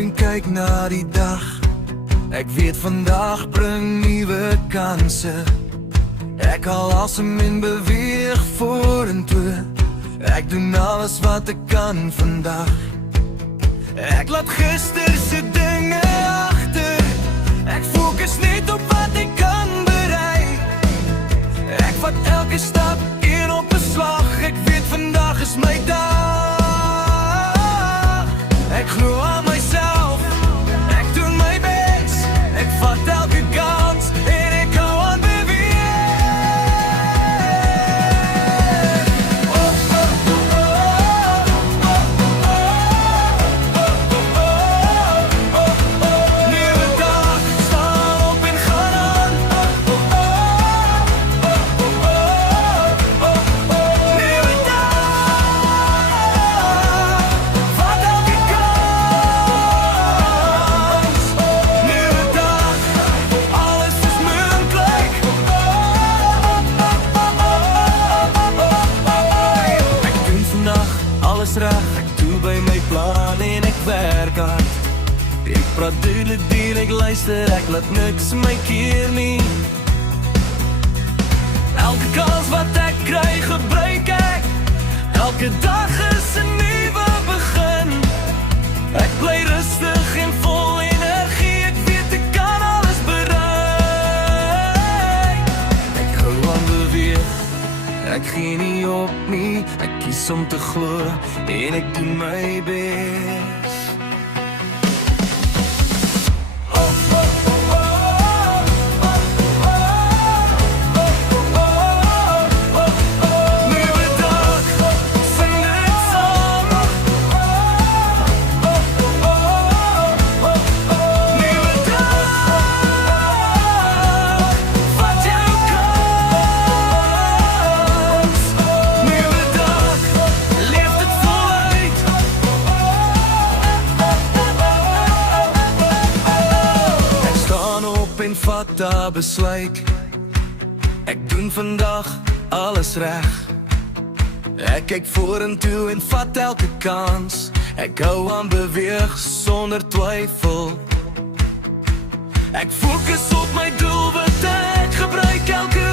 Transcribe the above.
en kyk na die dag. Ek weet vandag bring nuwe kanse. Ek haal asem en beweeg vorentoe. Ek doen alles wat ek kan vandag. Ek laat gister se dinge agter. Ek fokus net op wat ek kan bereik. Ek vat elke stap een op 'n slag. Ek weet vandag is my dag. Ek glo aan myself. Ek doen my bes. Ek vat elke kans en ek hou aan beweeg. Nieuwe dag, staan op en gaan aan. Nieuwe dag, vat elke kans. Nieuwe dag, alles is moontlik. Ek doen vandag alles reg. Ek doe by my plan en ek werk hard. Ek praat duidelik, ek luister, ek laat niks my keer nie. Elke kans wat ek kry, gebruik ek. Elke dag is 'n nuwe begin. Ek bly rustig en vol energie. Ek weet ek kan alles bereik. Ek hou aan beweeg. Ek gee nie op nie. Ek kies om te glo en ek doen my bes. Nieuwe dag, sing dit saam. Nieuwe dag, vat jou kans. Nieuwe dag, leef dit voluit. Ek staan op en vat daar besluit. Ek doen vandag alles reg. Ek kyk vorentoe en vat elke kans. Ek hou aan beweeg sonder twyfel. Ek fokus op my doelwit. Ek gebruik elke